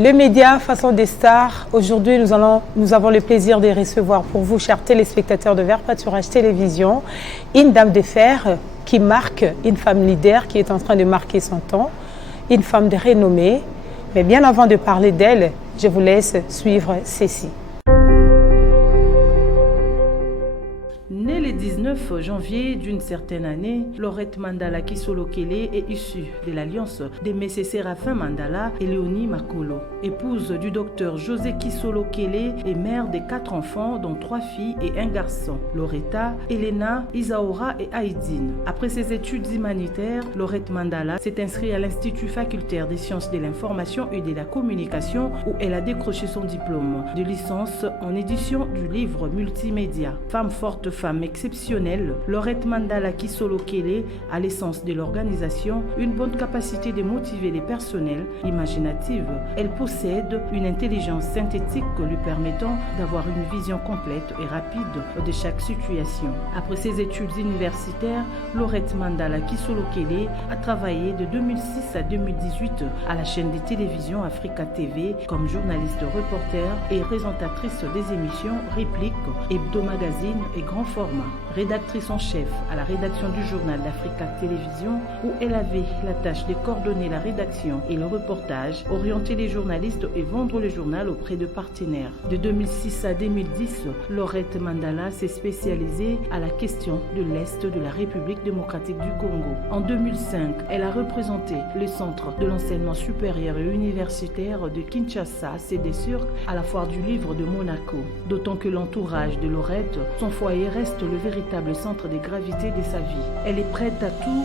Le média Façon des stars, aujourd'hui nous avons le plaisir de recevoir pour vous, chers téléspectateurs de Vert Pâturage Télévision, une dame de fer qui marque, une femme leader qui est en train de marquer son temps, une femme de renommée. Mais bien avant de parler d'elle, je vous laisse suivre ceci. Née le 19 janvier d'une certaine année, Laurette Mandala Kisolo-Kele est issue de l'alliance de Messé Séraphin Mandala et Léonie Makolo. Épouse du docteur José Kisolo-Kele et mère de 4 enfants, dont 3 filles et un garçon, Loretta, Elena, Isaora et Aïdine. Après ses études humanitaires, Laurette Mandala s'est inscrite à l'Institut facultaire des sciences de l'information et de la communication où elle a décroché son diplôme de licence en édition du livre multimédia. Femme forte, femme exceptionnelle, Laurette Mandala Kisolo-Kele a l'essence de l'organisation, une bonne capacité de motiver les personnels, imaginative. Elle possède une intelligence synthétique lui permettant d'avoir une vision complète et rapide de chaque situation. Après ses études universitaires, Laurette Mandala Kisolo-Kele a travaillé de 2006 à 2018 à la chaîne de télévision Africa TV comme journaliste reporter et présentatrice des émissions Réplique, Hebdo Magazine et Grand Format. Rédactrice en chef à la rédaction du journal d'Africa Télévision où elle avait la tâche de coordonner la rédaction et le reportage, orienter les journalistes et vendre le journal auprès de partenaires. De 2006 à 2010, Laurette Mandala s'est spécialisée à la question de l'Est de la République démocratique du Congo. En 2005, elle a représenté le centre de l'enseignement supérieur et universitaire de Kinshasa, CDSUR, à la foire du livre de Monaco. D'autant que l'entourage de Laurette, son foyer reste le véritable centre de gravité de sa vie. Elle est prête à tout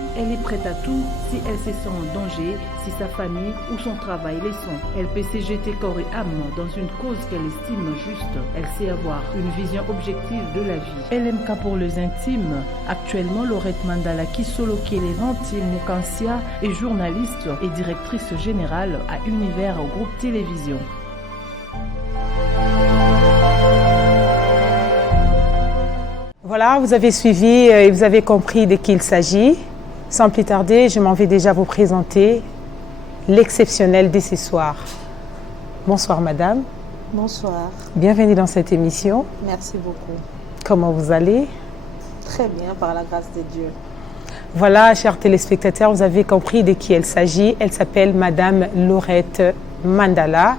si elle se sent en danger, si sa famille ou son travail les sont. Elle peut se jeter corps et âme dans une cause qu'elle estime juste. Elle sait avoir une vision objective de la vie. LMK pour les intimes. Actuellement, Laurette Mandala Kisolo-Kele Vanti Mukansia est journaliste et directrice générale à Univers au groupe Télévision. Voilà, vous avez suivi et vous avez compris de qui il s'agit. Sans plus tarder, je m'en vais déjà vous présenter l'exceptionnel de ce soir. Bonsoir madame. Bonsoir. Bienvenue dans cette émission. Merci beaucoup. Comment vous allez? Très bien, par la grâce de Dieu. Voilà, chers téléspectateurs, vous avez compris de qui elle s'agit. Elle s'appelle madame Laurette Mandala.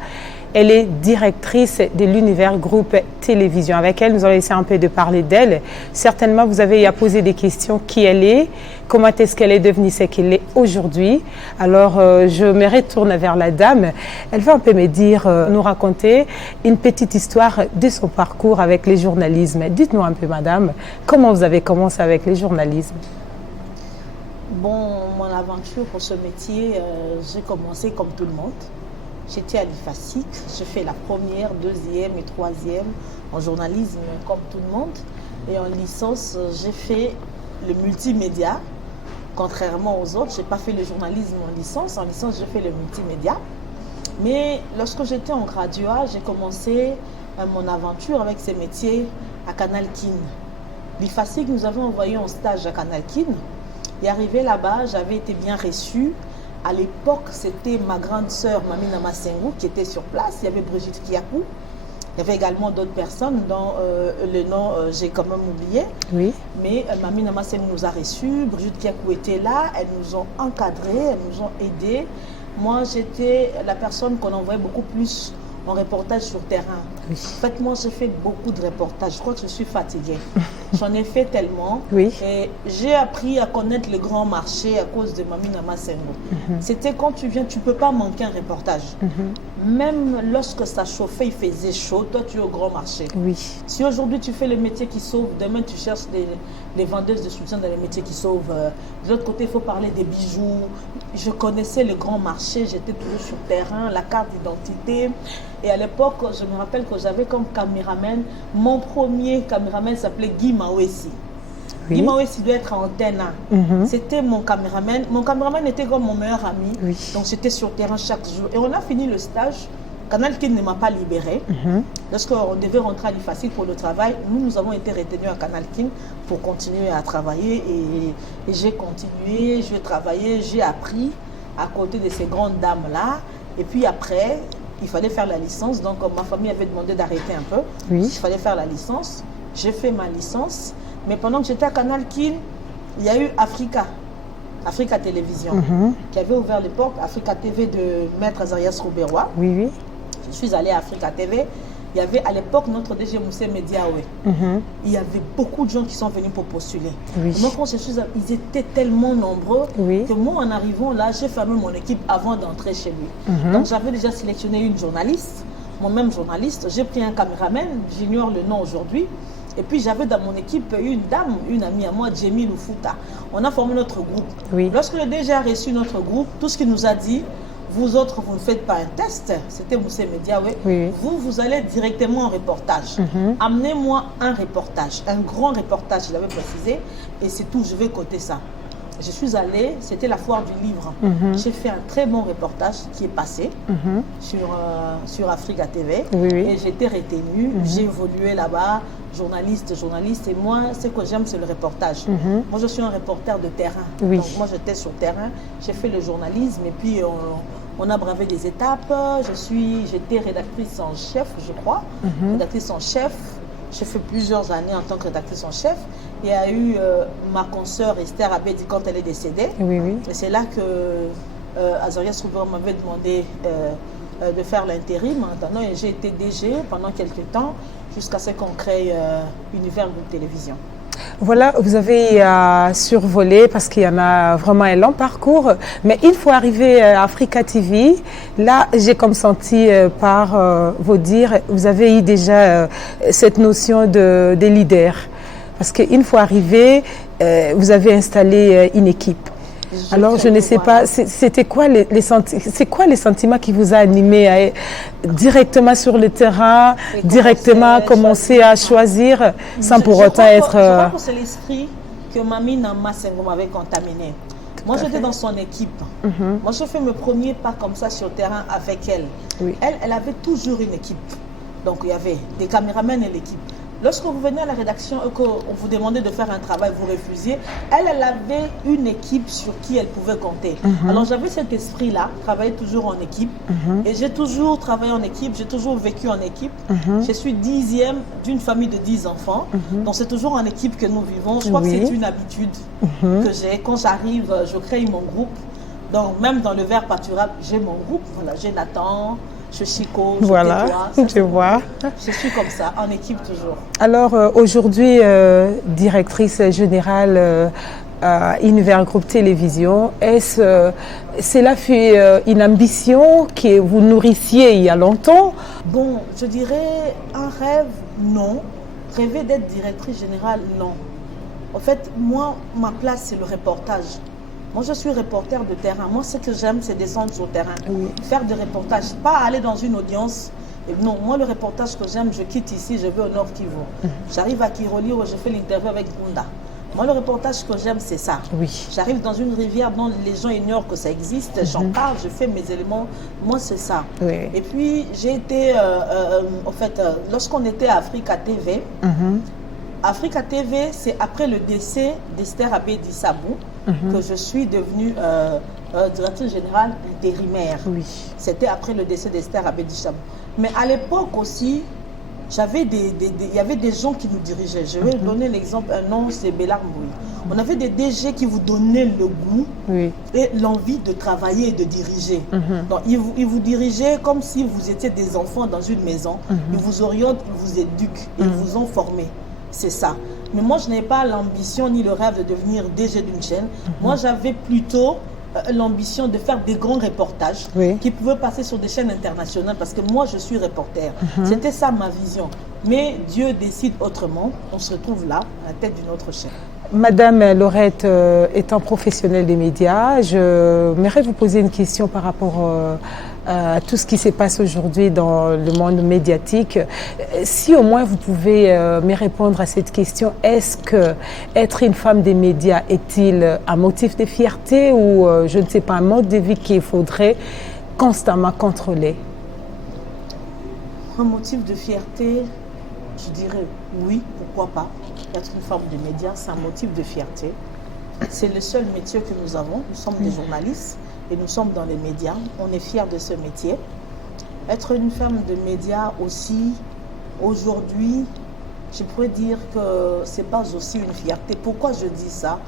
Elle est directrice de l'Univers Groupe Télévision. Avec elle, nous allons essayer un peu de parler d'elle. Certainement, vous avez à poser des questions. Qui elle est? Comment est-ce qu'elle est devenue ce qu'elle est aujourd'hui? Alors, je me retourne vers la dame. Elle va un peu me dire, nous raconter une petite histoire de son parcours avec le journalisme. Dites-nous un peu, madame, comment vous avez commencé avec le journalisme? Bon, mon aventure pour ce métier, j'ai commencé comme tout le monde. J'étais à l'IFASIC, j'ai fait la première, deuxième et troisième en journalisme comme tout le monde. Et en licence, j'ai fait le multimédia. Contrairement aux autres, je n'ai pas fait le journalisme en licence. En licence, j'ai fait le multimédia. Mais lorsque j'étais en graduat, j'ai commencé mon aventure avec ces métiers à Canal Kin. L'IFASIC nous avait envoyé en stage à Canal Kin. Et arrivé là-bas, j'avais été bien reçue. À l'époque, c'était ma grande sœur, Mamina Masengu, qui était sur place. Il y avait Brigitte Kiakou. Il y avait également d'autres personnes dont le nom, j'ai quand même oublié. Oui. Mais Mamina Masengu nous a reçus. Brigitte Kiakou était là. Elles nous ont encadrés, elles nous ont aidés. Moi, j'étais la personne qu'on envoyait beaucoup plus en reportage sur terrain. Oui. En fait, moi, j'ai fait beaucoup de reportages. Je crois que je suis fatiguée. J'en ai fait tellement. Oui. Et j'ai appris à connaître le grand marché à cause de Mamina Masengo. C'était quand tu viens, tu ne peux pas manquer un reportage. Même lorsque ça chauffait, il faisait chaud, toi, tu es au grand marché. Oui. Si aujourd'hui, tu fais les métiers qui sauvent, demain, tu cherches des vendeuses de soutien dans les métiers qui sauvent. De l'autre côté, il faut parler des bijoux. Je connaissais le grand marché, j'étais toujours sur terrain, la carte d'identité. Et à l'époque, je me rappelle que j'avais comme caméraman, mon premier caméraman s'appelait Guy Mawesi. Oui. Guy Mawesi doit être à Antenne 1. C'était mon caméraman. Mon caméraman était comme mon meilleur ami. Oui. Donc j'étais sur terrain chaque jour. Et on a fini le stage. Canal Kin ne m'a pas libéré. Lorsqu'on devait rentrer à l'IFASIC pour le travail, nous avons été retenus à Canal Kin pour continuer à travailler. Et j'ai continué, j'ai travaillé, j'ai appris à côté de ces grandes dames-là. Et puis après, il fallait faire la licence. Donc, ma famille avait demandé d'arrêter un peu. Oui. Il fallait faire la licence. J'ai fait ma licence. Mais pendant que j'étais à Canal Kin, il y a eu Africa Télévision, qui avait ouvert les portes. Africa TV de Maître Azarias Rouberois. Oui, oui. Je suis allée à Africa TV. Il y avait à l'époque notre DG Moussé Mediawe. Il y avait beaucoup de gens qui sont venus pour postuler. Oui. Moi, quand ils étaient tellement nombreux que moi, en arrivant là, j'ai fermé mon équipe avant d'entrer chez lui. Donc, j'avais déjà sélectionné une journaliste, moi-même journaliste. J'ai pris un caméraman, j'ignore le nom aujourd'hui. Et puis, j'avais dans mon équipe une dame, une amie à moi, Jamie Lufuta. On a formé notre groupe. Oui. Lorsque le DG a reçu notre groupe, tout ce qu'il nous a dit, vous autres, vous ne faites pas un test. C'était Moussé Mediawe. Oui. Vous allez directement en reportage. Amenez-moi un reportage, un grand reportage, je l'avais précisé. Et c'est tout, je vais coter ça. Je suis allée, c'était la foire du livre. J'ai fait un très bon reportage qui est passé sur Africa TV. Oui, oui. Et j'ai été retenue. J'ai évolué là-bas, journaliste. Et moi, ce que j'aime, c'est le reportage. Moi, je suis un reporter de terrain. Oui. Donc, moi, j'étais sur terrain. J'ai fait le journalisme et puis on a bravé des étapes. J'étais rédactrice en chef, je crois. Rédactrice en chef. J'ai fait plusieurs années en tant que rédactrice en chef. Il y a eu ma consoeur Esther Abedi quand elle est décédée. Oui, oui. Et c'est là que Azarias Rouberois m'avait demandé de faire l'intérim. Maintenant, j'ai été DG pendant quelques temps jusqu'à ce qu'on crée Univers Groupe Télévision. Voilà, vous avez survolé parce qu'il y en a vraiment un long parcours. Mais une fois arrivé à Africa TV, là, j'ai comme senti par vos dires, vous avez eu déjà cette notion de leader. Parce qu'une fois arrivé, vous avez installé une équipe. Alors, je ne sais pas, c'était quoi c'est quoi les sentiments qui vous a animé directement sur le terrain, directement commencer à choisir sans pour autant être... Je crois que c'est l'esprit que Mamie Nama Senghor m'avait contaminé. Moi, j'étais dans son équipe. Moi, je fais mes premiers pas comme ça sur le terrain avec elle. Oui. Elle avait toujours une équipe. Donc, il y avait des caméramans et l'équipe. Lorsque vous venez à la rédaction et qu'on vous demandait de faire un travail, vous refusiez, elle avait une équipe sur qui elle pouvait compter. Alors j'avais cet esprit-là, travailler toujours en équipe. Et j'ai toujours travaillé en équipe, j'ai toujours vécu en équipe. Je suis 10e d'une famille de 10 enfants. Donc c'est toujours en équipe que nous vivons. Je crois que c'est une habitude que j'ai. Quand j'arrive, je crée mon groupe. Donc même dans le verre pâturable, j'ai mon groupe. Voilà, j'ai Nathan. Je Chico, voilà, je vois. Je suis comme ça, en équipe toujours. Alors aujourd'hui, directrice générale Univers Groupe Télévision, cela fut une ambition que vous nourrissiez il y a longtemps? Bon, je dirais un rêve, non. Rêver d'être directrice générale, non. En fait, moi, ma place, c'est le reportage. Moi, je suis reporter de terrain. Moi, ce que j'aime, c'est descendre sur le terrain. Faire des reportages, pas aller dans une audience. Et non, moi, le reportage que j'aime, je quitte ici, je vais au Nord Kivu. J'arrive à Kiroli où je fais l'interview avec Bunda. Moi, le reportage que j'aime, c'est ça. Oui. J'arrive dans une rivière dont les gens ignorent que ça existe. J'en parle, je fais mes éléments. Moi, c'est ça. Oui. Et puis, j'ai été, en fait, lorsqu'on était à Africa TV, Africa TV, c'est après le décès d'Esther Abedi Sabou que je suis devenue directrice générale intérimaire. Oui. C'était après le décès d'Esther Abedi Sabou. Mais à l'époque aussi, il y avait des gens qui nous dirigeaient. Je vais donner l'exemple, un nom, c'est Bélard Moui. On avait des DG qui vous donnaient le goût et l'envie de travailler et de diriger. Donc, ils vous dirigeaient comme si vous étiez des enfants dans une maison. Ils vous orientent, ils vous éduquent, ils vous ont formé. C'est ça. Mais moi, je n'avais pas l'ambition ni le rêve de devenir DG d'une chaîne. Moi, j'avais plutôt l'ambition de faire des grands reportages qui pouvaient passer sur des chaînes internationales parce que moi, je suis reporter. C'était ça ma vision. Mais Dieu décide autrement. On se retrouve là, à la tête d'une autre chaîne. Madame Laurette, étant professionnelle des médias, j'aimerais vous poser une question par rapport à tout ce qui se passe aujourd'hui dans le monde médiatique. Si au moins vous pouvez me répondre à cette question, est-ce que être une femme des médias est-il un motif de fierté ou, je ne sais pas, un mode de vie qu'il faudrait constamment contrôler? Un motif de fierté, je dirais oui, pourquoi pas. Être une femme des médias, c'est un motif de fierté. C'est le seul métier que nous avons. Nous sommes des journalistes et nous sommes dans les médias. On est fiers de ce métier. Être une femme de médias aussi, aujourd'hui, je pourrais dire que ce n'est pas aussi une fierté. Pourquoi je dis ça?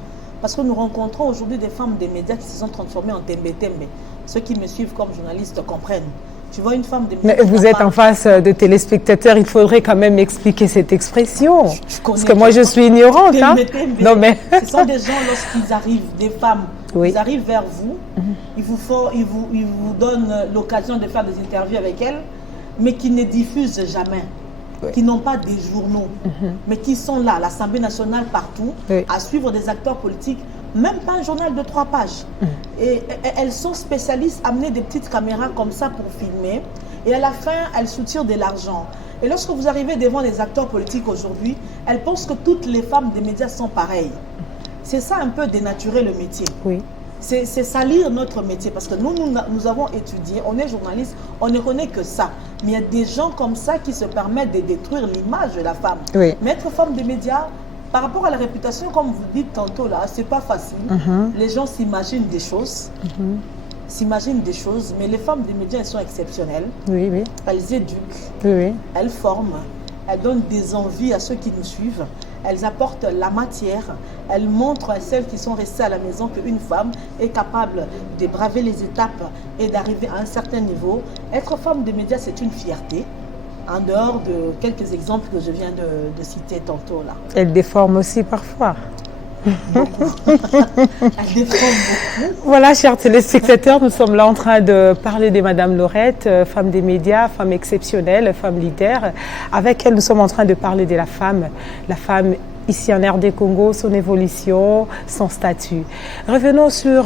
Parce que nous rencontrons aujourd'hui des femmes des médias qui se sont transformées en tembe-tembe. Ceux qui me suivent comme journaliste comprennent. Tu vois une femme des médias... Mais vous êtes en face de téléspectateurs, il faudrait quand même expliquer cette expression. Parce que moi, je suis ignorante. Hein? Non, mais... Ce sont des gens, lorsqu'ils arrivent, des femmes, ils arrivent vers vous, ils vous donnent l'occasion de faire des interviews avec elles, mais qui ne diffusent jamais. Qui n'ont pas des journaux, mais qui sont là, à l'Assemblée nationale, partout, à suivre des acteurs politiques, même pas un journal de 3 pages. Et elles sont spécialistes, amener des petites caméras comme ça pour filmer, et à la fin, elles soutirent de l'argent. Et lorsque vous arrivez devant les acteurs politiques aujourd'hui, elles pensent que toutes les femmes des médias sont pareilles. C'est ça un peu dénaturer le métier. Oui. C'est salir notre métier, parce que nous avons étudié, on est journaliste, on ne connaît que ça. Mais il y a des gens comme ça qui se permettent de détruire l'image de la femme. Oui. Mais être femme des médias, par rapport à la réputation, comme vous dites tantôt là, c'est pas facile. Les gens s'imaginent des choses, mais les femmes des médias, elles sont exceptionnelles. Oui, oui. Elles éduquent, elles forment, elles donnent des envies à ceux qui nous suivent. Elles apportent la matière, elles montrent à celles qui sont restées à la maison qu'une femme est capable de braver les étapes et d'arriver à un certain niveau. Être femme de médias, c'est une fierté, en dehors de quelques exemples que je viens de citer tantôt là. Elle déforme aussi parfois. Beaucoup. Elle déforme beaucoup. Voilà, chers téléspectateurs, nous sommes là en train de parler de Madame Laurette, femme des médias, femme exceptionnelle, femme leader. Avec elle, nous sommes en train de parler de la femme ici en RD Congo, son évolution, son statut. Revenons sur,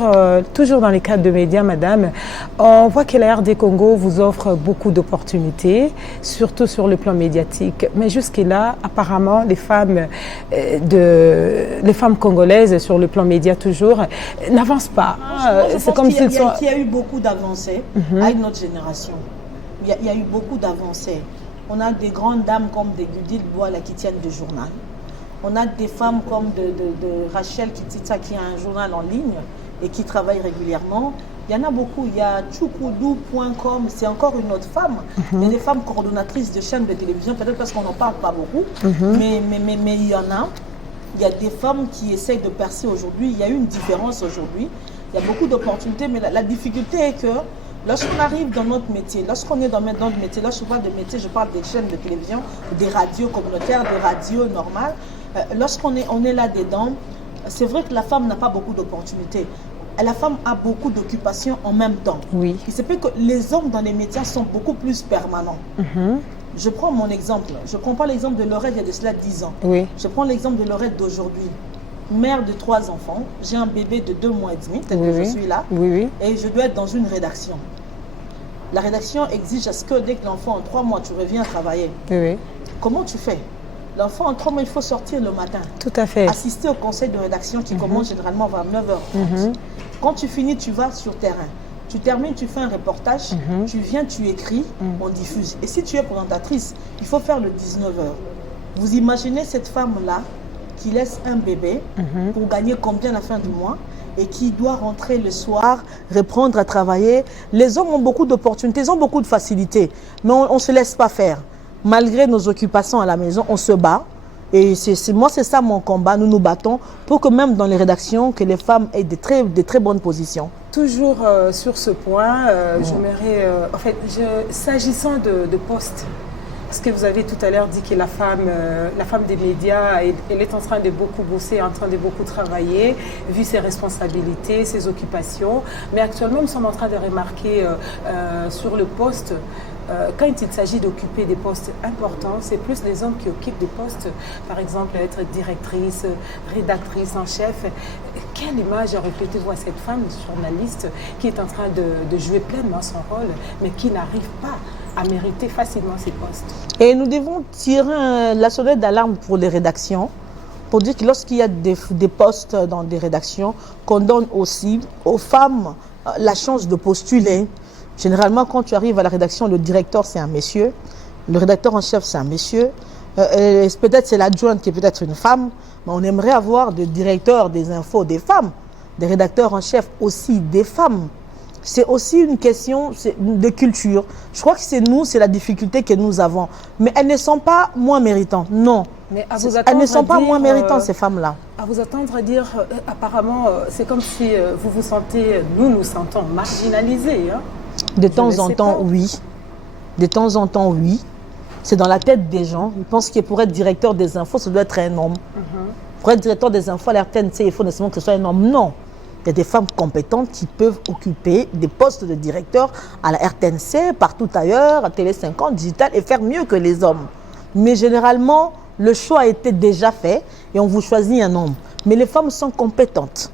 toujours dans les cadres de médias, madame, on voit que la RD Congo vous offre beaucoup d'opportunités, surtout sur le plan médiatique. Mais jusque-là, apparemment, les femmes congolaises, sur le plan média toujours, n'avancent pas. C'est comme s'il y a eu beaucoup d'avancées avec notre génération. Il y a eu beaucoup d'avancées. On a des grandes dames comme des Gudile Bois qui tiennent des journaux. On a des femmes comme de Rachel Kitita qui a un journal en ligne et qui travaille régulièrement. Il y en a beaucoup. Il y a Tchoukoudou.com, c'est encore une autre femme. Il y a des femmes coordonnatrices de chaînes de télévision, peut-être parce qu'on n'en parle pas beaucoup, mais il y en a. Il y a des femmes qui essayent de percer aujourd'hui. Il y a eu une différence aujourd'hui. Il y a beaucoup d'opportunités, mais la difficulté est que lorsqu'on arrive dans notre métier, lorsqu'on est dans notre métier, lorsque je parle de métier, je parle des chaînes de télévision, des radios communautaires, des radios normales. Lorsqu'on est là-dedans, c'est vrai que la femme n'a pas beaucoup d'opportunités. La femme a beaucoup d'occupations en même temps. Oui. Il se peut que les hommes dans les médias sont beaucoup plus permanents. Je prends mon exemple. Je ne prends pas l'exemple de Laurette il y a de cela 10 ans. Oui. Je prends l'exemple de Laurette d'aujourd'hui. Mère de 3 enfants, j'ai un bébé de 2 mois et demi, je suis là, et je dois être dans une rédaction. La rédaction exige à ce que dès que l'enfant a 3 mois, tu reviens travailler. Comment tu fais? L'enfant en 3 mois, il faut sortir le matin. Tout à fait. Assister au conseil de rédaction qui commence généralement vers 9h30. Quand tu finis, tu vas sur terrain. Tu termines, tu fais un reportage, tu viens, tu écris, on diffuse. Et si tu es présentatrice, il faut faire le 19h. Vous imaginez cette femme-là qui laisse un bébé pour gagner combien à la fin du mois et qui doit rentrer le soir, reprendre à travailler. Les hommes ont beaucoup d'opportunités, ils ont beaucoup de facilités, mais on ne se laisse pas faire. Malgré nos occupations à la maison, on se bat. Et moi, c'est ça mon combat. Nous nous battons pour que même dans les rédactions, que les femmes aient des très bonnes positions. Toujours sur ce point, j'aimerais, en fait, s'agissant de postes, parce que vous avez tout à l'heure dit que la femme des médias, elle est en train de beaucoup bosser, en train de beaucoup travailler, vu ses responsabilités, ses occupations. Mais actuellement, nous sommes en train de remarquer sur le poste, quand il s'agit d'occuper des postes importants, c'est plus les hommes qui occupent des postes, par exemple être directrice, rédactrice en chef. Quelle image reflétez-vous à cette femme journaliste qui est en train de jouer pleinement son rôle, mais qui n'arrive pas à mériter facilement ces postes? Et nous devons tirer la sonnette d'alarme pour les rédactions, pour dire que lorsqu'il y a des postes dans des rédactions, qu'on donne aussi aux femmes la chance de postuler. Généralement, quand tu arrives à la rédaction, le directeur, c'est un monsieur. Le rédacteur en chef, c'est un monsieur. Peut-être c'est l'adjointe qui est peut-être une femme. Mais on aimerait avoir des directeurs des infos des femmes. Des rédacteurs en chef aussi des femmes. c'est aussi une question de culture. Je crois que c'est nous, c'est la difficulté que nous avons. Mais elles ne sont pas moins méritantes, non. Mais à vous Elles ne sont pas dire, moins méritantes, ces femmes-là. À vous attendre dire, apparemment, c'est comme si vous vous sentez, nous sentons marginalisés. Hein. De temps en temps, oui. De temps en temps, oui. C'est dans la tête des gens. Ils pensent que pour être directeur des infos, ça doit être un homme. Pour être directeur des infos à la RTNC, il faut nécessairement que ce soit un homme. Non. Il y a des femmes compétentes qui peuvent occuper des postes de directeur à la RTNC, partout ailleurs, à Télé 50, Digital, et faire mieux que les hommes. Mais généralement, le choix a été déjà fait et on vous choisit un homme. Mais les femmes sont compétentes.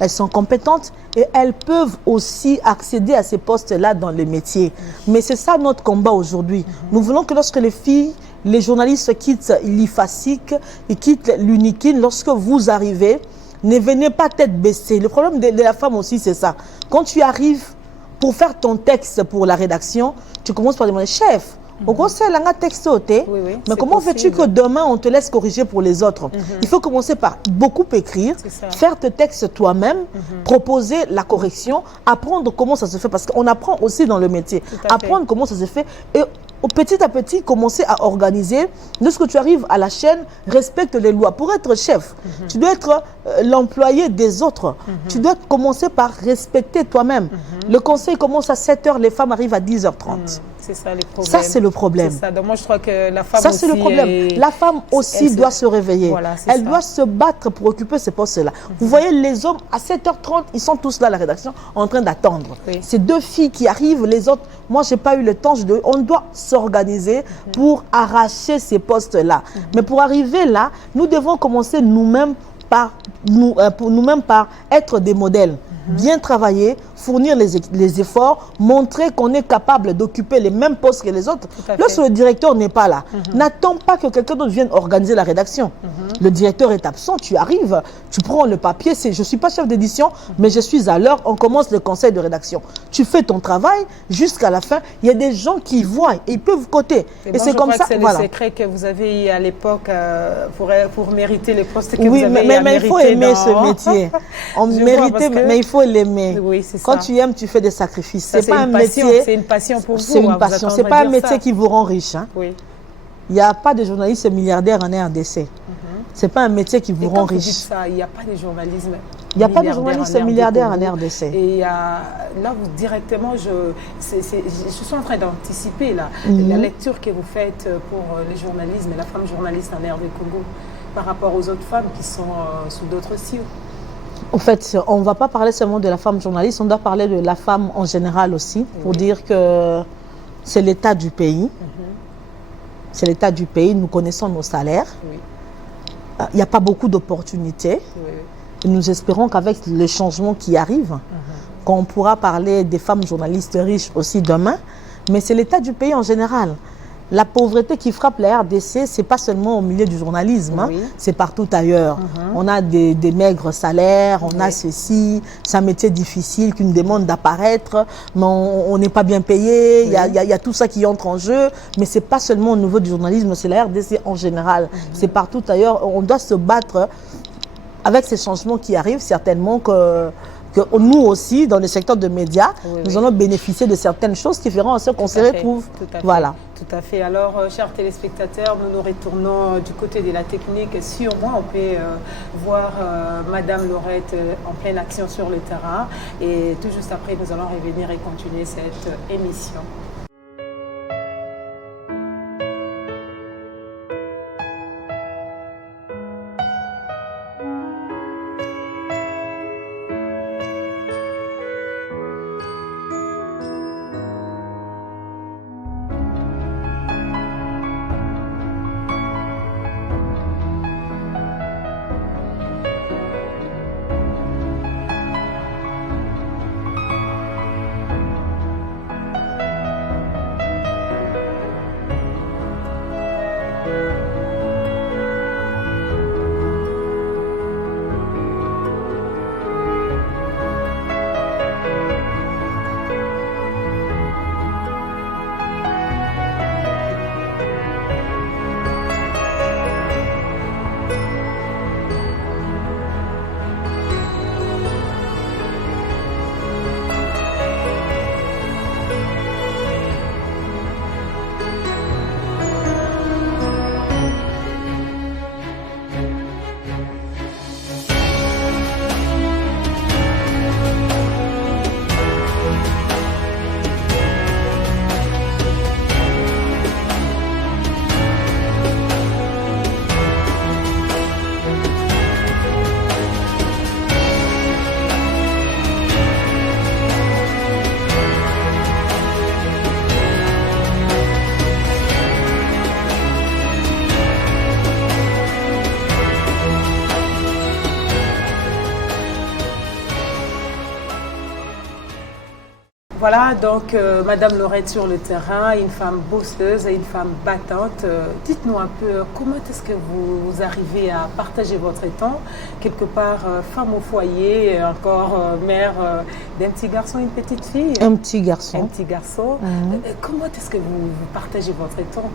Elles sont compétentes et elles peuvent aussi accéder à ces postes-là dans les métiers. Mais c'est ça notre combat aujourd'hui. Nous voulons que lorsque les filles, les journalistes quittent l'IFASIC, ils quittent l'UNIKIN, lorsque vous arrivez, ne venez pas tête baissée. Le problème de la femme aussi, c'est ça. Quand tu arrives pour faire ton texte pour la rédaction, tu commences par demander, chef, au conseil, il y a un texte, mais comment fais-tu que demain, on te laisse corriger pour les autres? Il faut commencer par beaucoup écrire, faire tes textes toi-même, proposer la correction, apprendre comment ça se fait, parce qu'on apprend aussi dans le métier, apprendre comment ça se fait, et petit à petit, commencer à organiser. Lorsque tu arrives à la chaîne, respecte les lois. Pour être chef, tu dois être l'employé des autres. Tu dois commencer par respecter toi-même. Le conseil commence à 7 h, les femmes arrivent à 10 h 30. C'est ça le problème. Ça, c'est le problème. Ça. Donc moi, je crois que la femme ça, aussi... c'est le problème. La femme aussi doit se réveiller. Voilà, elle doit se battre pour occuper ces postes-là. Vous voyez, les hommes, à 7 h 30, ils sont tous là à la rédaction, en train d'attendre. Ces deux filles qui arrivent, les autres, moi, je n'ai pas eu le temps. On doit s'organiser pour arracher ces postes-là. Mais pour arriver là, nous devons commencer nous-mêmes par être des modèles. Bien travailler, fournir les efforts, montrer qu'on est capable d'occuper les mêmes postes que les autres. Lorsque le directeur n'est pas là, n'attends pas que quelqu'un d'autre vienne organiser la rédaction. Le directeur est absent, tu arrives, tu prends le papier, je ne suis pas chef d'édition, mais je suis à l'heure, on commence le conseil de rédaction. Tu fais ton travail jusqu'à la fin, il y a des gens qui voient, et ils peuvent coter. Et c'est comme ça. C'est le secret que vous avez eu à l'époque pour mériter les postes que vous avez mais il faut aimer ce métier. On mérite, mais il faut l'aimer. Oui, c'est ça. Quand tu aimes, tu fais des sacrifices. C'est pas un métier. C'est une passion pour vous. C'est une passion. C'est pas un métier qui vous rend riche. Hein. Oui. Il n'y a pas de journaliste milliardaire en RDC. C'est pas un métier qui vous rend riche. Ça, il n'y a pas de journalisme. Il n'y a pas de journaliste milliardaire en RDC. Et là, vous, directement, je suis en train d'anticiper la lecture que vous faites pour les journalistes et la femme journaliste en RD Congo par rapport aux autres femmes qui sont sous d'autres cieux. En fait, on ne va pas parler seulement de la femme journaliste, on doit parler de la femme en général aussi, pour dire que c'est l'état du pays. C'est l'état du pays, nous connaissons nos salaires. Il n'y a pas beaucoup d'opportunités. Nous espérons qu'avec le changement qui arrive, qu'on pourra parler des femmes journalistes riches aussi demain, mais c'est l'état du pays en général. La pauvreté qui frappe la RDC, ce n'est pas seulement au milieu du journalisme, c'est partout ailleurs. On a des maigres salaires, on a ceci, c'est un métier difficile qui nous demande d'apparaître, mais on n'est pas bien payé, il y a tout ça qui entre en jeu, mais ce n'est pas seulement au niveau du journalisme, c'est la RDC en général, c'est partout ailleurs. On doit se battre avec ces changements qui arrivent, certainement que nous aussi, dans le secteur de médias, nous allons bénéficier de certaines choses qui feront en sorte qu'on se retrouve. Voilà. Tout à fait. Alors, chers téléspectateurs, nous nous retournons du côté de la technique. Si au moins on peut voir Madame Laurette en pleine action sur le terrain. Et tout juste après, nous allons revenir et continuer cette émission. Voilà, donc Madame Laurette sur le terrain, une femme bosseuse et une femme battante. Dites-nous un peu, comment est-ce que vous arrivez à partager votre temps, quelque part femme au foyer, encore mère d'un petit garçon et une petite fille? Un petit garçon. Un petit garçon. Comment est-ce que vous partagez votre temps?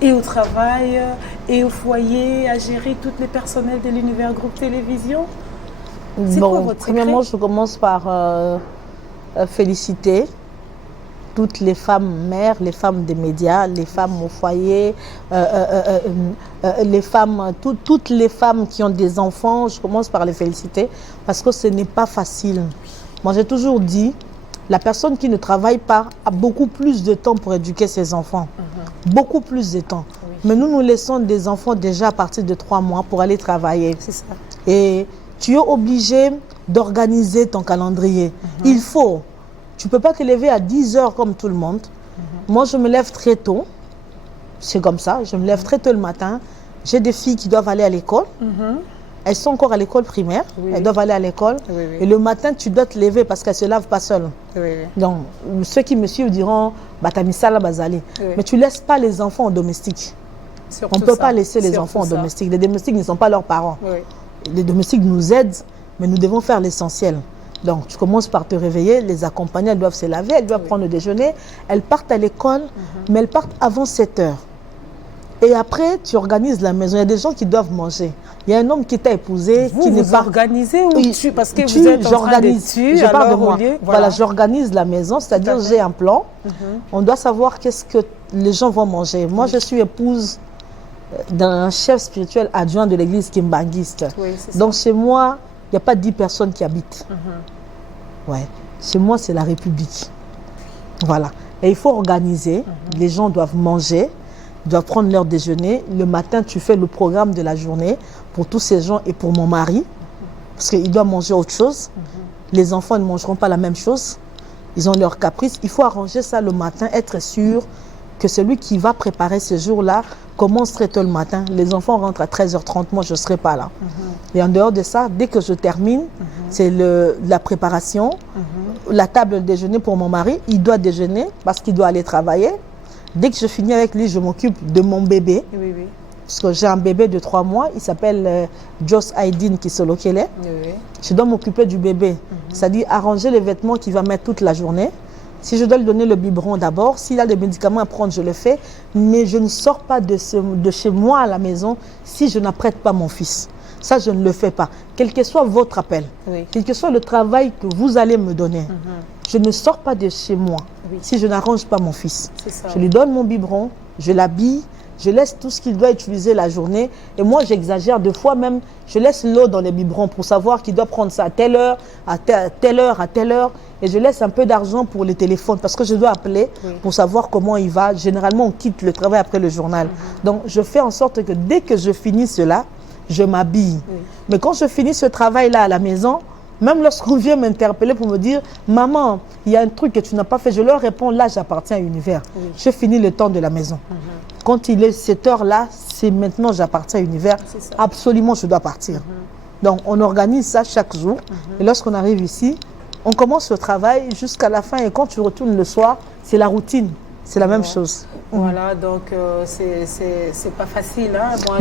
Et au travail, et au foyer, à gérer toutes les personnels de l'Univers Groupe Télévision? C'est quoi votre premièrement, secret? je commence par féliciter toutes les femmes mères, les femmes des médias, les femmes au foyer, les femmes, toutes les femmes qui ont des enfants. Je commence par les féliciter parce que ce n'est pas facile. Moi, j'ai toujours dit, la personne qui ne travaille pas a beaucoup plus de temps pour éduquer ses enfants. Beaucoup plus de temps. Oui. Mais nous laissons des enfants déjà à partir de 3 mois pour aller travailler. C'est ça. Et tu es obligé d'organiser ton calendrier. Il faut. Tu ne peux pas te lever à 10 heures comme tout le monde. Moi, je me lève très tôt. C'est comme ça. Je me lève très tôt le matin. J'ai des filles qui doivent aller à l'école. Elles sont encore à l'école primaire. Oui. Elles doivent aller à l'école. Oui, oui. Et le matin, tu dois te lever parce qu'elles ne se lavent pas seules. Oui, oui. Donc, ceux qui me suivent diront « Tamisala Bazali ». Mais tu ne laisses pas les enfants au domestique. On ne peut pas laisser les enfants au domestique. Les domestiques ne sont pas leurs parents. Oui. Les domestiques nous aident, mais nous devons faire l'essentiel. Donc, tu commences par te réveiller, les accompagner, elles doivent se laver, elles doivent prendre le déjeuner. Elles partent à l'école, mais elles partent avant 7 heures. Et après, tu organises la maison. Il y a des gens qui doivent manger. Il y a un homme qui t'a épousé. Vous organisez ou tu, parce que vous êtes en train d'étudier, je parle de moi. Voilà, j'organise la maison, c'est-à-dire j'ai un plan. On doit savoir qu'est-ce que les gens vont manger. Moi, je suis épouse d'un chef spirituel adjoint de l'église kimbanguiste. Oui, donc chez moi, il n'y a pas 10 personnes qui habitent. Ouais. Chez moi, c'est la République. Voilà. Et il faut organiser. Les gens doivent manger, doivent prendre leur déjeuner. Le matin, tu fais le programme de la journée pour tous ces gens et pour mon mari. Parce qu'il doit manger autre chose. Les enfants ne mangeront pas la même chose. Ils ont leurs caprices. Il faut arranger ça le matin, être sûr que celui qui va préparer ce jour-là commence très tôt le matin. Les enfants rentrent à 13h30, moi je ne serai pas là. Et en dehors de ça, dès que je termine, c'est la préparation, la table de déjeuner pour mon mari. Il doit déjeuner parce qu'il doit aller travailler. Dès que je finis avec lui, je m'occupe de mon bébé. Oui, oui. Parce que j'ai un bébé de 3 mois, il s'appelle Jos Aydin Kisolokele. Oui. Je dois m'occuper du bébé, c'est-à-dire arranger les vêtements qu'il va mettre toute la journée. Si je dois lui donner le biberon d'abord, s'il a des médicaments à prendre, je le fais. Mais je ne sors pas de chez moi à la maison si je n'apprête pas mon fils. Ça, je ne le fais pas. Quel que soit votre appel, quel que soit le travail que vous allez me donner, je ne sors pas de chez moi si je n'arrange pas mon fils. Je lui donne mon biberon, je l'habille, je laisse tout ce qu'il doit utiliser la journée. Et moi, j'exagère. Des fois même, je laisse l'eau dans les biberons pour savoir qu'il doit prendre ça à telle heure, à telle heure, à telle heure. Et je laisse un peu d'argent pour les téléphones parce que je dois appeler pour savoir comment il va. Généralement, on quitte le travail après le journal. Donc, je fais en sorte que dès que je finis cela, je m'habille. Mais quand je finis ce travail-là à la maison, même lorsqu'on vient m'interpeller pour me dire « Maman, il y a un truc que tu n'as pas fait », je leur réponds « Là, j'appartiens à Univers. Je finis le temps de la maison. Quand il est cette heure-là, c'est maintenant j'appartiens à Univers. Absolument, je dois partir. Donc, on organise ça chaque jour. Et lorsqu'on arrive ici, on commence le travail jusqu'à la fin. Et quand tu retournes le soir, c'est la routine. C'est la même chose. Voilà, donc c'est pas facile. Hein? Moi,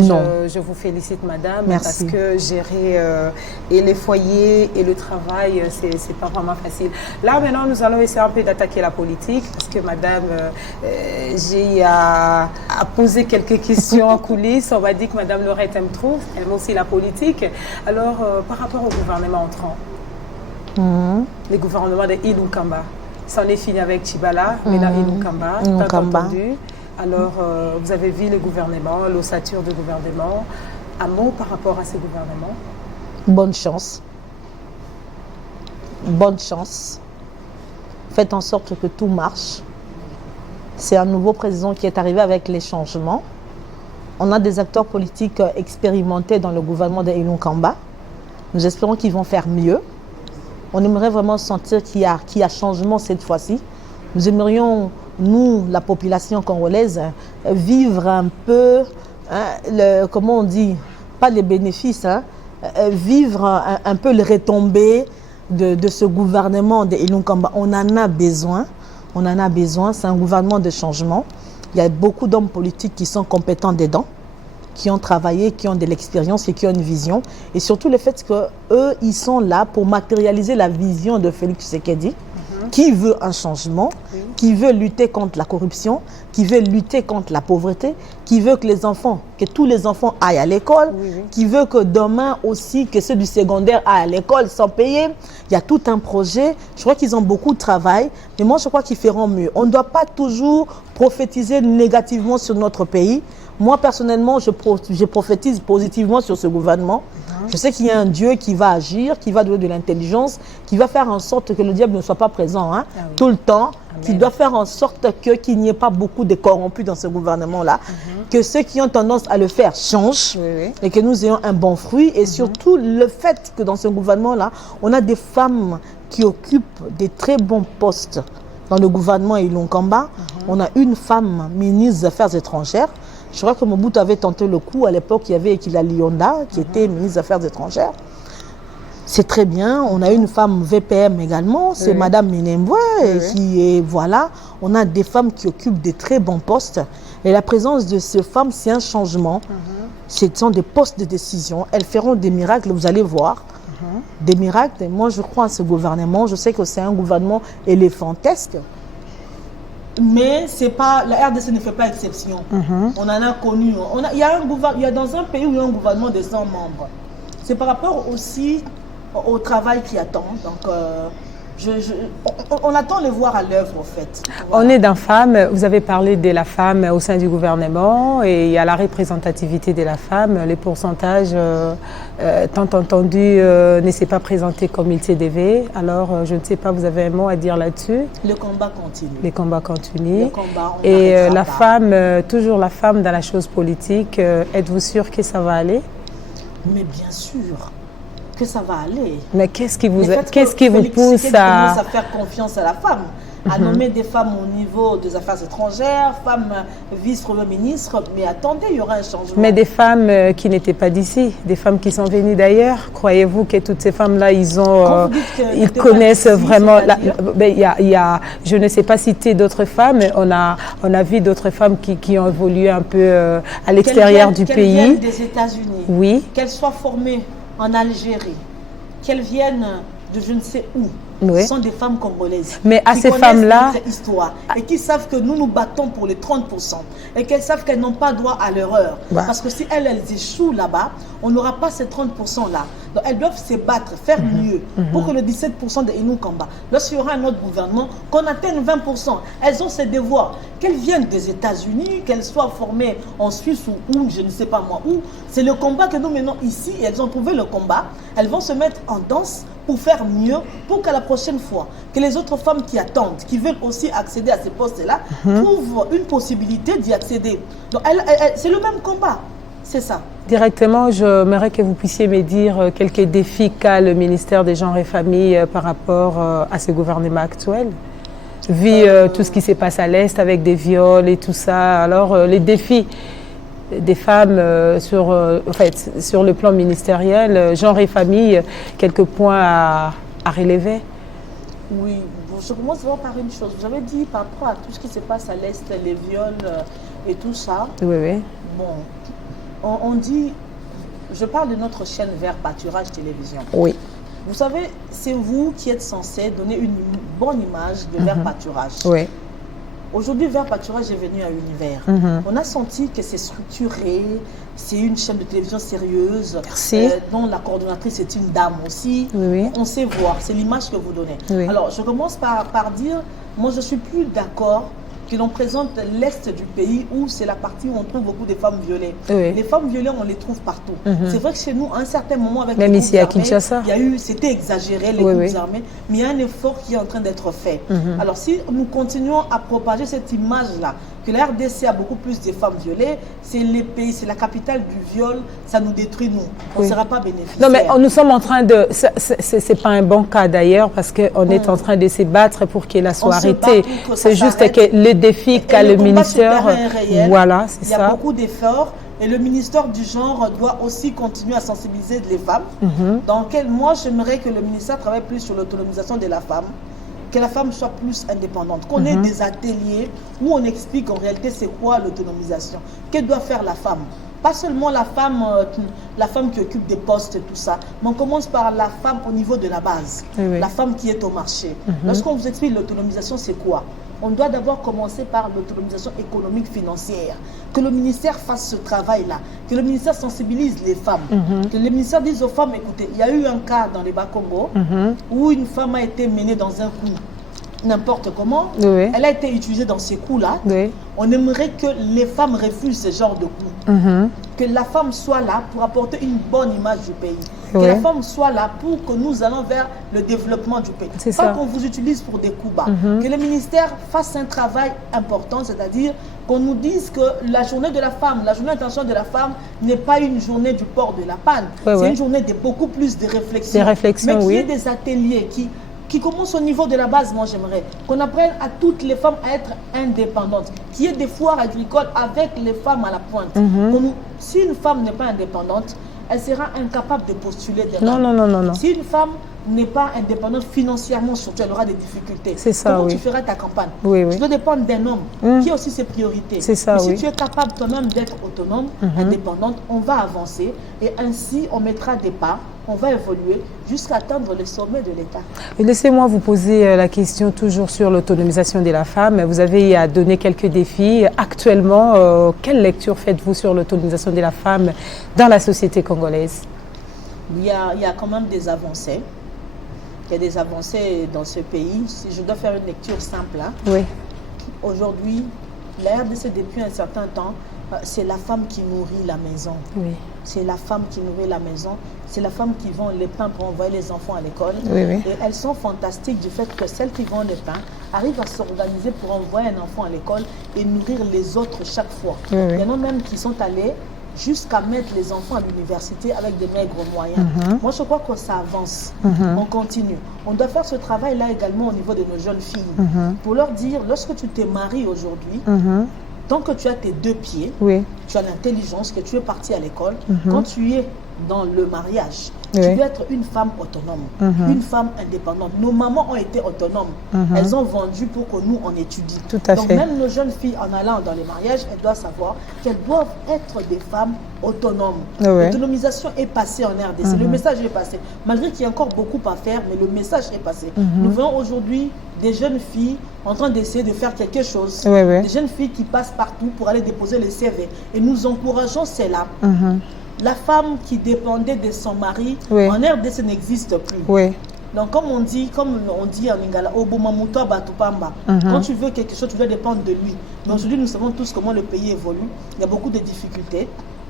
je vous félicite, madame, merci. Parce que gérer et les foyers et le travail, c'est pas vraiment facile. Là, maintenant, nous allons essayer un peu d'attaquer la politique, parce que madame, j'ai à poser quelques questions en coulisses. On m'a dit que madame Laurette aime trop, elle aime aussi la politique. Alors, par rapport au gouvernement entrant, le gouvernement de Inou Kamba, ça en est fini avec Tchibala, mais dans Inou Kamba, t'as entendu. Alors, vous avez vu le gouvernement, l'ossature du gouvernement. Un mot par rapport à ce gouvernement? Bonne chance. Bonne chance. Faites en sorte que tout marche. C'est un nouveau président qui est arrivé avec les changements. On a des acteurs politiques expérimentés dans le gouvernement de Inou Kamba. Nous espérons qu'ils vont faire mieux. On aimerait vraiment sentir qu'il y a changement cette fois-ci. Nous aimerions, nous, la population congolaise, vivre un peu, comment on dit, pas les bénéfices, vivre un peu les retombées de ce gouvernement de Ilunkamba. On en a besoin. On en a besoin. C'est un gouvernement de changement. Il y a beaucoup d'hommes politiques qui sont compétents dedans, qui ont travaillé, qui ont de l'expérience et qui ont une vision. Et surtout le fait qu'eux, ils sont là pour matérialiser la vision de Félix Tshisekedi, qui veut un changement, qui veut lutter contre la corruption, qui veut lutter contre la pauvreté, qui veut que les enfants, que tous les enfants aillent à l'école, qui veut que demain aussi, que ceux du secondaire aillent à l'école sans payer. Il y a tout un projet. Je crois qu'ils ont beaucoup de travail, mais moi je crois qu'ils feront mieux. On ne doit pas toujours prophétiser négativement sur notre pays. Moi, personnellement, je prophétise positivement sur ce gouvernement. Je sais qu'il y a un Dieu qui va agir, qui va donner de l'intelligence, qui va faire en sorte que le diable ne soit pas présent tout le temps, qui doit faire en sorte qu'il n'y ait pas beaucoup de corrompus dans ce gouvernement-là, que ceux qui ont tendance à le faire changent et que nous ayons un bon fruit. Et surtout, le fait que dans ce gouvernement-là, on a des femmes qui occupent des très bons postes dans le gouvernement Ilunkamba. On a une femme ministre des Affaires étrangères. Je crois que Mobutu avait tenté le coup. À l'époque, il y avait Ekila Lyonda, qui était ministre des Affaires étrangères. C'est très bien. On a une femme VPM également, c'est Madame Minembwe, qui est, voilà. On a des femmes qui occupent des très bons postes. Et la présence de ces femmes, c'est un changement. Ce sont des postes de décision. Elles feront des miracles, vous allez voir. Des miracles. Et moi, je crois à ce gouvernement. Je sais que c'est un gouvernement éléphantesque. Mais c'est pas, la RDC ne fait pas exception. On en a connu. Il y a dans un pays où il y a un gouvernement de 100 membres. C'est par rapport aussi au travail qui attend. Donc, on attend de le voir à l'œuvre, en fait. Voilà. On est dans femmes. Vous avez parlé de la femme au sein du gouvernement et il y a la représentativité de la femme. Les pourcentages, tant entendu, ne s'est pas présenté comme il se devait. Alors, je ne sais pas, vous avez un mot à dire là-dessus? Le combat continue. Les combats continuent. Le combat, et la femme, toujours la femme dans la chose politique, êtes-vous sûr que ça va aller? Mais bien sûr que ça va aller. Mais qu'est-ce qui vous pousse à faire confiance à la femme, à nommer des femmes au niveau des affaires étrangères, femmes vice-premier ministre, mais attendez, il y aura un changement. Mais des femmes qui n'étaient pas d'ici, des femmes qui sont venues d'ailleurs, croyez-vous que toutes ces femmes-là, ils connaissent vraiment... je ne sais pas citer d'autres femmes, mais on a vu d'autres femmes qui ont évolué un peu à l'extérieur du pays. Qu'elles viennent des États-Unis, oui. Qu'elles soient formées en Algérie, qu'elles viennent de je ne sais où. Oui. Ce sont des femmes congolaises. Mais à ces femmes-là, notre histoire et qui savent que nous nous battons pour les 30% et qu'elles savent qu'elles n'ont pas droit à l'erreur. Parce que si elles échouent là-bas, on n'aura pas ces 30%-là. Donc elles doivent se battre, faire mieux pour que le 17% de Ilunkamba, lorsqu'il y aura un autre gouvernement, qu'on atteigne 20%. Elles ont ces devoirs. Qu'elles viennent des États-Unis, qu'elles soient formées en Suisse ou où, je ne sais pas moi où, c'est le combat que nous menons ici et elles ont trouvé le combat. Elles vont se mettre en danse pour faire mieux, pour qu'à la prochaine fois, que les autres femmes qui attendent, qui veulent aussi accéder à ces postes-là, trouvent une possibilité d'y accéder. Donc, c'est le même combat, c'est ça. Directement, j'aimerais que vous puissiez me dire quelques défis qu'a le ministère des Genres et Familles par rapport à ce gouvernement actuel. Vu tout ce qui se passe à l'Est avec des viols et tout ça, alors les défis des femmes sur le plan ministériel, genre et famille, quelques points à relever? Oui, je commence par une chose. Vous avez dit par rapport à tout ce qui se passe à l'Est, les viols et tout ça. Oui, oui. Bon, on dit, je parle de notre chaîne Vert Pâturage Télévision. Oui. Vous savez, c'est vous qui êtes censé donner une bonne image de Vert Pâturage. Oui. Aujourd'hui, Vert Pâturage est venu à Univers. On a senti que c'est structuré, c'est une chaîne de télévision sérieuse, dont la coordonnatrice est une dame aussi. Oui. On sait voir, c'est l'image que vous donnez. Oui. Alors, je commence par dire, moi je suis plus d'accord que l'on présente l'Est du pays où c'est la partie où on trouve beaucoup de femmes violées. Oui. Les femmes violées, on les trouve partout. C'est vrai que chez nous, à un certain moment, avec même les ici à groupes armés, Kinshasa, c'était exagéré, les groupes armés, mais il y a un effort qui est en train d'être fait. Alors, si nous continuons à propager cette image-là, que la RDC a beaucoup plus de femmes violées, c'est les pays, c'est la capitale du viol, ça nous détruit, nous. On ne sera pas bénéficiaires. Non, mais nous sommes en train de... C'est pas un bon cas d'ailleurs, parce qu'on est en train de se battre pour qu'elle soit arrêtée. C'est juste que le défi qu'a le ministère... Voilà, c'est ça. Il y a beaucoup d'efforts, Et le ministère du genre doit aussi continuer à sensibiliser les femmes. Dans lequel moi, j'aimerais que le ministère travaille plus sur l'autonomisation de la femme, que la femme soit plus indépendante, qu'on ait des ateliers où on explique en réalité c'est quoi l'autonomisation, que doit faire la femme. Pas seulement la femme qui occupe des postes et tout ça, mais on commence par la femme au niveau de la base, la femme qui est au marché. Lorsqu'on vous explique l'autonomisation, c'est quoi? On doit d'abord commencer par l'autonomisation économique financière. Que le ministère fasse ce travail-là, que le ministère sensibilise les femmes, que le ministère dise aux femmes, écoutez, il y a eu un cas dans les Bas-Congo où une femme a été menée dans un coup n'importe comment, elle a été utilisée dans ces coups-là. On aimerait que les femmes refusent ce genre de coups. Que la femme soit là pour apporter une bonne image du pays. Que la femme soit là pour que nous allons vers le développement du pays. Pas qu'on vous utilise pour des coups bas. Que le ministère fasse un travail important, c'est-à-dire qu'on nous dise que la journée de la femme, la journée internationale de la femme n'est pas une journée du port de la panne. C'est une journée de beaucoup plus de réflexion. Mais qu'il y ait des ateliers qui commence au niveau de la base, moi j'aimerais qu'on apprenne à toutes les femmes à être indépendantes, qu'il y ait des foires agricoles avec les femmes à la pointe. Si une femme n'est pas indépendante, elle sera incapable de postuler des Non. Si une femme n'est pas indépendante financièrement, surtout, elle aura des difficultés. Comment tu feras ta campagne? Tu dois dépendre d'un homme qui a aussi ses priorités. Si tu es capable toi-même d'être autonome, indépendante, on va avancer et ainsi on mettra des pas, on va évoluer jusqu'à atteindre le sommet de l'État. Laissez-moi vous poser la question toujours sur l'autonomisation de la femme. Vous avez donné quelques défis. Actuellement, quelle lecture faites-vous sur l'autonomisation de la femme dans la société congolaise? Il y a quand même des avancées. Il y a des avancées dans ce pays. Si je dois faire une lecture simple, aujourd'hui, la RDC depuis un certain temps, c'est la femme qui nourrit la maison. C'est la femme qui nourrit la maison. C'est la femme qui vend les pains pour envoyer les enfants à l'école. Et elles sont fantastiques du fait que celles qui vendent les pains arrivent à s'organiser pour envoyer un enfant à l'école et nourrir les autres chaque fois. Il y en a même qui sont allés jusqu'à mettre les enfants à l'université avec des maigres moyens. Moi, je crois que ça avance. On continue. On doit faire ce travail-là également au niveau de nos jeunes filles. Pour leur dire, lorsque tu te maries aujourd'hui, tant que tu as tes deux pieds, tu as l'intelligence, que tu es parti à l'école, quand tu es dans le mariage, tu dois être une femme autonome, une femme indépendante. Nos mamans ont été autonomes. Elles ont vendu pour que nous, on étudie. Donc même nos jeunes filles, en allant dans les mariages, elles doivent savoir qu'elles doivent être des femmes autonomes. L'autonomisation est passée en RDC. Le message est passé. Malgré qu'il y a encore beaucoup à faire, mais le message est passé. Nous voyons aujourd'hui des jeunes filles en train d'essayer de faire quelque chose. Des jeunes filles qui passent partout pour aller déposer les CV. Et nous encourageons cela. La femme qui dépendait de son mari, en RDC n'existe plus. Donc comme on dit en Lingala, quand tu veux quelque chose, tu dois dépendre de lui. Mais aujourd'hui, nous savons tous comment le pays évolue. Il y a beaucoup de difficultés.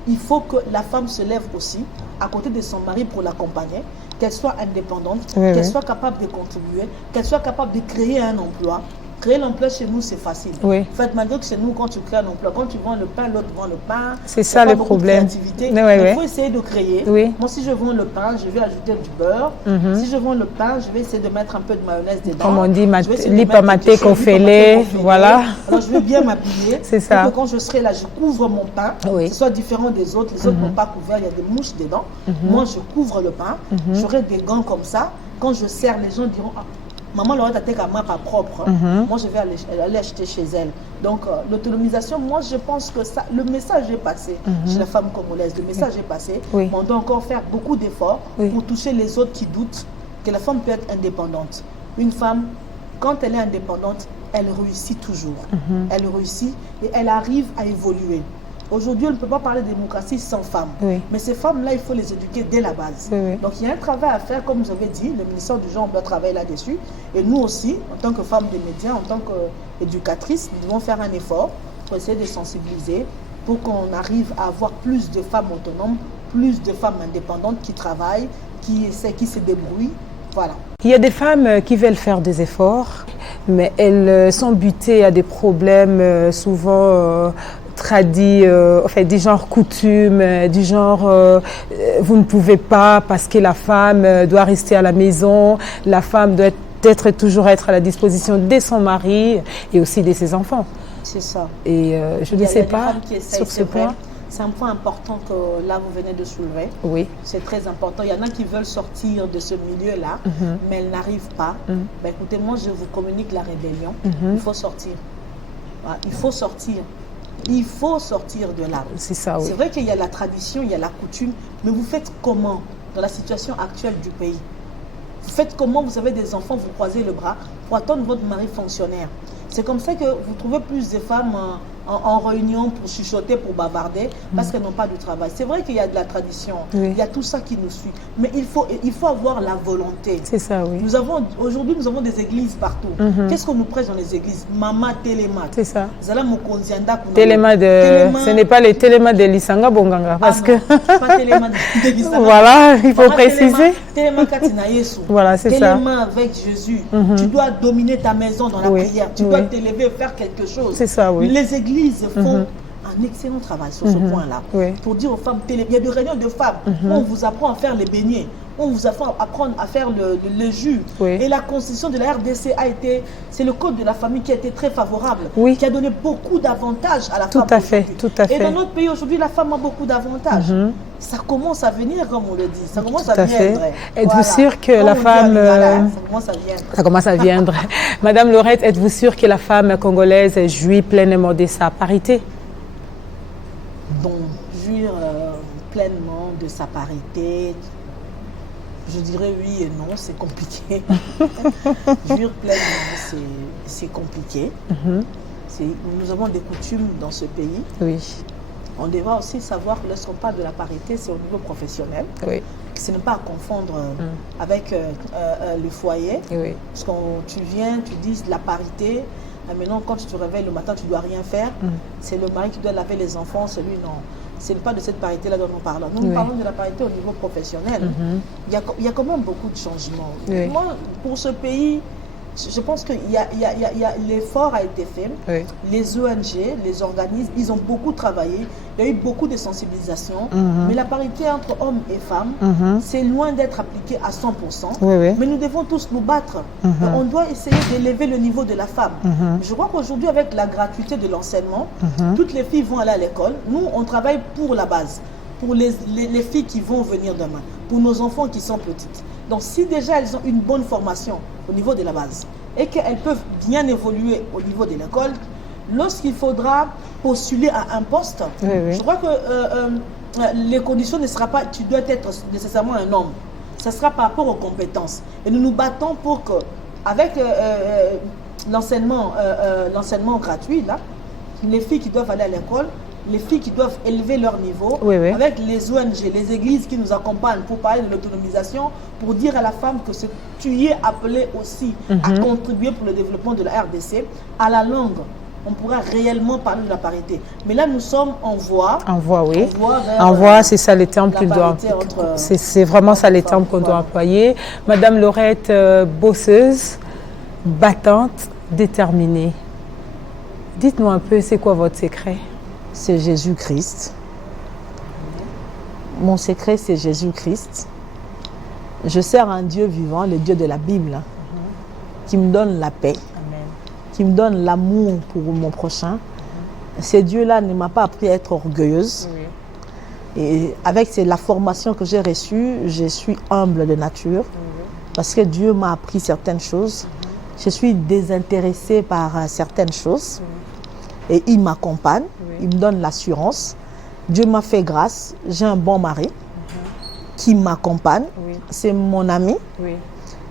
Il faut que la femme se lève aussi à côté de son mari pour l'accompagner, qu'elle soit indépendante, qu'elle soit capable de contribuer, qu'elle soit capable de créer un emploi. Créer l'emploi chez nous, c'est facile. En fait, malgré que chez nous, quand tu crées un emploi, quand tu vends le pain, l'autre vend le pain. C'est ça le problème. Il faut essayer de créer. Moi, si je vends le pain, je vais ajouter du beurre. Si je vends le pain, je vais essayer de mettre un peu de mayonnaise dedans. Comme on dit, l'ipamaté qu'on fait, voilà. Alors, je vais bien m'appuyer. C'est ça. Pour que quand je serai là, je couvre mon pain. Que ce soit différent des autres. Les autres n'ont pas couvert, il y a des mouches dedans. Moi, je couvre le pain. J'aurai des gants comme ça. Quand je sers, les gens diront... Maman Laurette a été à ma pas propre. Moi, je vais aller acheter chez elle. Donc, l'autonomisation, moi, je pense que ça, le message est passé chez la femme congolaise. Le message est passé. Mais on doit encore faire beaucoup d'efforts pour toucher les autres qui doutent que la femme peut être indépendante. Une femme, quand elle est indépendante, elle réussit toujours. Elle réussit et elle arrive à évoluer. Aujourd'hui, on ne peut pas parler de démocratie sans femmes. Mais ces femmes-là, il faut les éduquer dès la base. Donc, il y a un travail à faire, comme vous avez dit, le ministère du genre doit travailler là-dessus. Et nous aussi, en tant que femmes des médias, en tant qu'éducatrices, nous devons faire un effort pour essayer de sensibiliser, pour qu'on arrive à avoir plus de femmes autonomes, plus de femmes indépendantes qui travaillent, qui se débrouillent. Voilà. Il y a des femmes qui veulent faire des efforts, mais elles sont butées à des problèmes souvent... tradis, du genre coutume, du genre vous ne pouvez pas parce que la femme doit rester à la maison, la femme doit toujours être à la disposition de son mari et aussi de ses enfants. C'est ça. Et je ne sais pas sur ce point. C'est un point important que là, vous venez de soulever. Oui. C'est très important. Il y en a qui veulent sortir de ce milieu-là, mais elles n'arrivent pas. Ben, écoutez, moi, je vous communique la rébellion. Il faut sortir. Voilà, il faut sortir. Il faut sortir de là. C'est ça, oui. C'est vrai qu'il y a la tradition, il y a la coutume, mais vous faites comment dans la situation actuelle du pays? Vous faites comment? Vous avez des enfants, vous croisez le bras pour attendre votre mari fonctionnaire. C'est comme ça que vous trouvez plus de femmes en réunion pour chuchoter, pour bavarder, parce qu'elles n'ont pas de travail. C'est vrai qu'il y a de la tradition, il y a tout ça qui nous suit, mais il faut avoir la volonté. C'est ça, oui. Aujourd'hui, nous avons des églises partout. Qu'est-ce qu'on nous prêche dans les églises? Mama Téléma. C'est ça. Téléma ce n'est pas les téléma de Lisanga Bonganga, parce que... pas Téléma de Lisanga. Voilà, il faut préciser. Téléma Katina Yesu. Voilà, c'est ça. Téléma avec Jésus. Tu dois dominer ta maison dans la prière. Tu dois t'élever et faire quelque chose. C'est ça, oui. Les églises font un excellent travail sur ce point-là. Pour dire aux femmes, il y a des réunions de femmes où on vous apprend à faire les beignets, où on vous apprend à faire le jus. Et la constitution de la RDC c'est le code de la famille qui a été très favorable, qui a donné beaucoup d'avantages à la femme. Tout à fait, tout à fait. Et dans notre pays aujourd'hui, la femme a beaucoup d'avantages. Ça commence à venir, comme on le dit. Ça commence à viendre. Êtes-vous sûre que la femme... ça commence à viendre. Ça commence à viendre. Madame Laurette, êtes-vous sûre que la femme congolaise jouit pleinement de sa parité? Bon, jouir pleinement de sa parité, je dirais oui et non, c'est compliqué. Jouir pleinement, c'est compliqué. Nous avons des coutumes dans ce pays. Oui. On devra aussi savoir que lorsqu'on parle de la parité, c'est au niveau professionnel. Oui. Ce n'est pas à confondre avec le foyer. Oui. Parce que tu viens, tu dis la parité. Maintenant, quand tu te réveilles le matin, tu ne dois rien faire. C'est le mari qui doit laver les enfants, c'est lui, non. Ce n'est pas de cette parité-là dont nous parlons. Nous parlons de la parité au niveau professionnel. Il y a quand même beaucoup de changements. Moi, pour ce pays, je pense que l'effort a été fait. Les ONG, les organismes, ils ont beaucoup travaillé. Il y a eu beaucoup de sensibilisation. Mais la parité entre hommes et femmes, c'est loin d'être appliqué à 100%. Mais nous devons tous nous battre. On doit essayer d'élever le niveau de la femme. Je crois qu'aujourd'hui, avec la gratuité de l'enseignement, toutes les filles vont aller à l'école. Nous, on travaille pour la base, pour les filles qui vont venir demain, pour nos enfants qui sont petites. Donc, si déjà elles ont une bonne formation au niveau de la base et qu'elles peuvent bien évoluer au niveau de l'école, lorsqu'il faudra postuler à un poste, je crois que les conditions ne seront pas, tu dois être nécessairement un homme. Ça sera par rapport aux compétences. Et nous nous battons pour que, avec l'enseignement gratuit, là, les filles qui doivent aller à l'école, les filles qui doivent élever leur niveau, avec les ONG, les églises qui nous accompagnent pour parler de l'autonomisation, pour dire à la femme que tu es appelée aussi à contribuer pour le développement de la RDC. À la longue, on pourra réellement parler de la parité. Mais là, nous sommes en voie. En voie, oui. En voie, c'est ça les termes qu'il doit. C'est vraiment ça les termes qu'on doit employer. Madame Laurette, bosseuse, battante, déterminée. Dites-nous un peu, c'est quoi votre secret? C'est Jésus-Christ. Mon secret, c'est Jésus-Christ. Je sers un Dieu vivant, le Dieu de la Bible, qui me donne la paix, qui me donne l'amour pour mon prochain. Ce Dieu-là ne m'a pas appris à être orgueilleuse. Et avec la formation que j'ai reçue, je suis humble de nature, parce que Dieu m'a appris certaines choses. Je suis désintéressée par certaines choses. Et il m'accompagne, il me donne l'assurance. Dieu m'a fait grâce, j'ai un bon mari qui m'accompagne, c'est mon ami.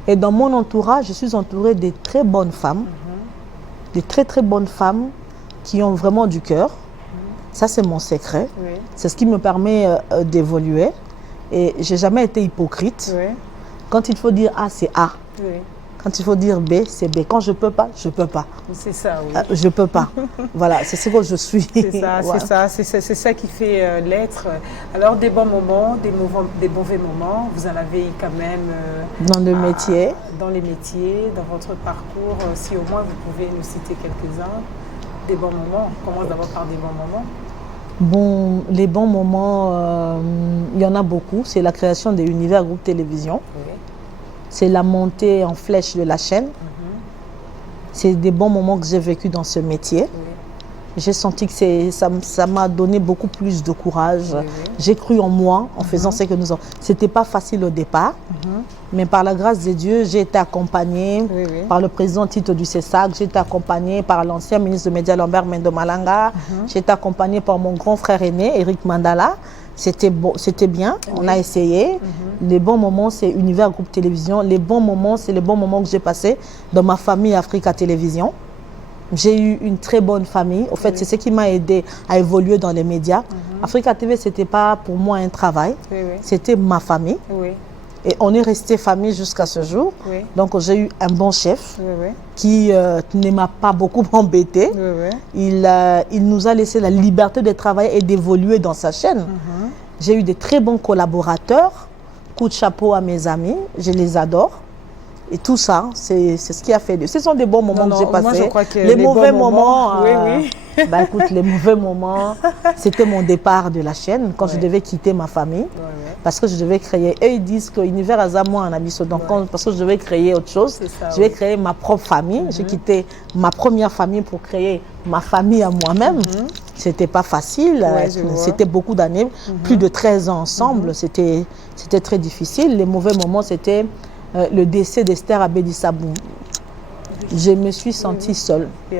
Et dans mon entourage, je suis entourée de très bonnes femmes, de très très bonnes femmes qui ont vraiment du cœur. Ça, c'est mon secret. C'est ce qui me permet d'évoluer. Et je n'ai jamais été hypocrite. Quand il faut dire A, c'est A. Quand il faut dire B, c'est B. Quand je ne peux pas, je ne peux pas. C'est ça, oui. Je ne peux pas. Voilà, c'est ce que je suis. C'est ça, voilà. C'est ça qui fait l'être. Alors, des bons moments, des mauvais moments, vous en avez quand même... dans le métier. Dans les métiers, dans votre parcours. Si au moins vous pouvez nous citer quelques-uns. Des bons moments. On commence d'abord par des bons moments. Bon, les bons moments, il y en a beaucoup. C'est la création de Univers Groupe Télévision. C'est la montée en flèche de la chaîne. C'est des bons moments que j'ai vécu dans ce métier. J'ai senti que ça m'a donné beaucoup plus de courage. J'ai cru en moi en faisant ce que nous avons. Ce n'était pas facile au départ, mais par la grâce de Dieu, j'ai été accompagnée par le président Tito du CESAC, j'ai été accompagnée par l'ancien ministre de Média Lambert Mendo Malanga, j'ai été accompagnée par mon grand frère aîné, Eric Mandala. C'était bien, on a essayé. Les bons moments, c'est Univers Groupe Télévision. Les bons moments, c'est les bons moments que j'ai passés dans ma famille Africa Télévision. J'ai eu une très bonne famille. Au fait, c'est ce qui m'a aidé à évoluer dans les médias. Africa TV, ce n'était pas pour moi un travail. C'était ma famille. Et on est resté famille jusqu'à ce jour. Donc, j'ai eu un bon chef qui ne m'a pas beaucoup embêté. Il nous a laissé la liberté de travailler et d'évoluer dans sa chaîne. J'ai eu des très bons collaborateurs. Coup de chapeau à mes amis. Je les adore. Et tout ça, c'est ce qui a fait. Ce sont des bons moments que j'ai passés. Moi, je crois que les mauvais moments, bah, écoute, les mauvais moments, c'était mon départ de la chaîne quand je devais quitter ma famille. Parce que je devais créer. Eux, ils disent que l'univers a moi en abysso. Donc, parce que je devais créer autre chose, je vais créer ma propre famille. J'ai quitté ma première famille pour créer ma famille à moi-même. C'était pas facile. C'était beaucoup d'années, plus de 13 ans ensemble. C'était très difficile. Les mauvais moments, c'était le décès d'Esther Abedissabou. Je me suis sentie seule. Oui,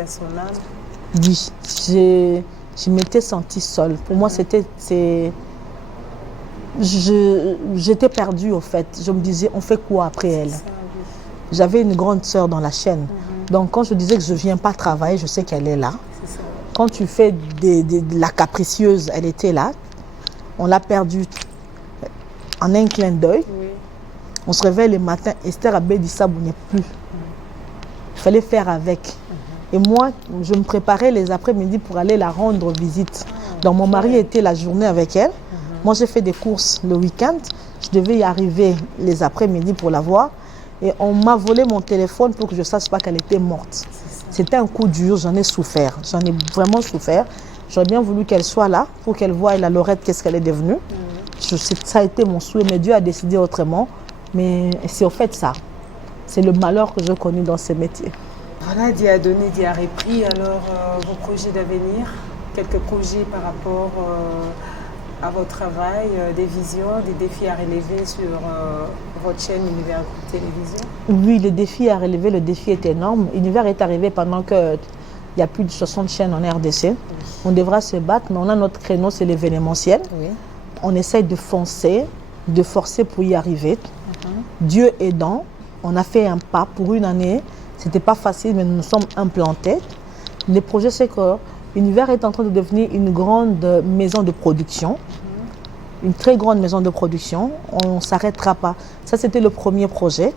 je m'étais sentie seule. Pour moi, j'étais perdue, au fait. Je me disais, on fait quoi après elle? J'avais une grande sœur dans la chaîne. Donc, quand je disais que je ne viens pas travailler, je sais qu'elle est là. Quand tu fais de la capricieuse, elle était là. On l'a perdue en un clin d'œil. On se réveille le matin, Esther Abedissabou n'est plus. Il fallait faire avec. Et moi, je me préparais les après-midi pour aller la rendre visite. Donc mon mari était la journée avec elle. Moi, j'ai fait des courses le week-end. Je devais y arriver les après-midi pour la voir. Et on m'a volé mon téléphone pour que je ne sache pas qu'elle était morte. C'était un coup dur, j'en ai souffert. J'en ai vraiment souffert. J'aurais bien voulu qu'elle soit là pour qu'elle voie la Laurette, qu'est-ce qu'elle est devenue. Ça a été mon souhait, mais Dieu a décidé autrement. Mais c'est au fait ça. C'est le malheur que j'ai connu dans ce métier. Voilà, Dieu a donné, Dieu a repris. Alors, vos projets d'avenir, quelques projets par rapport à votre travail, des visions, des défis à relever sur votre chaîne Univers Groupe Télévision? Oui, le défi à relever, le défi est énorme. Univers est arrivé pendant qu'il y a plus de 60 chaînes en RDC. On devra se battre, mais on a notre créneau, c'est l'événementiel. On essaye de foncer, de forcer pour y arriver. Dieu aidant, on a fait un pas pour une année. Ce n'était pas facile, mais nous nous sommes implantés. Le projet, c'est que Univers est en train de devenir une grande maison de production. Une très grande maison de production. On ne s'arrêtera pas. Ça, c'était le premier projet.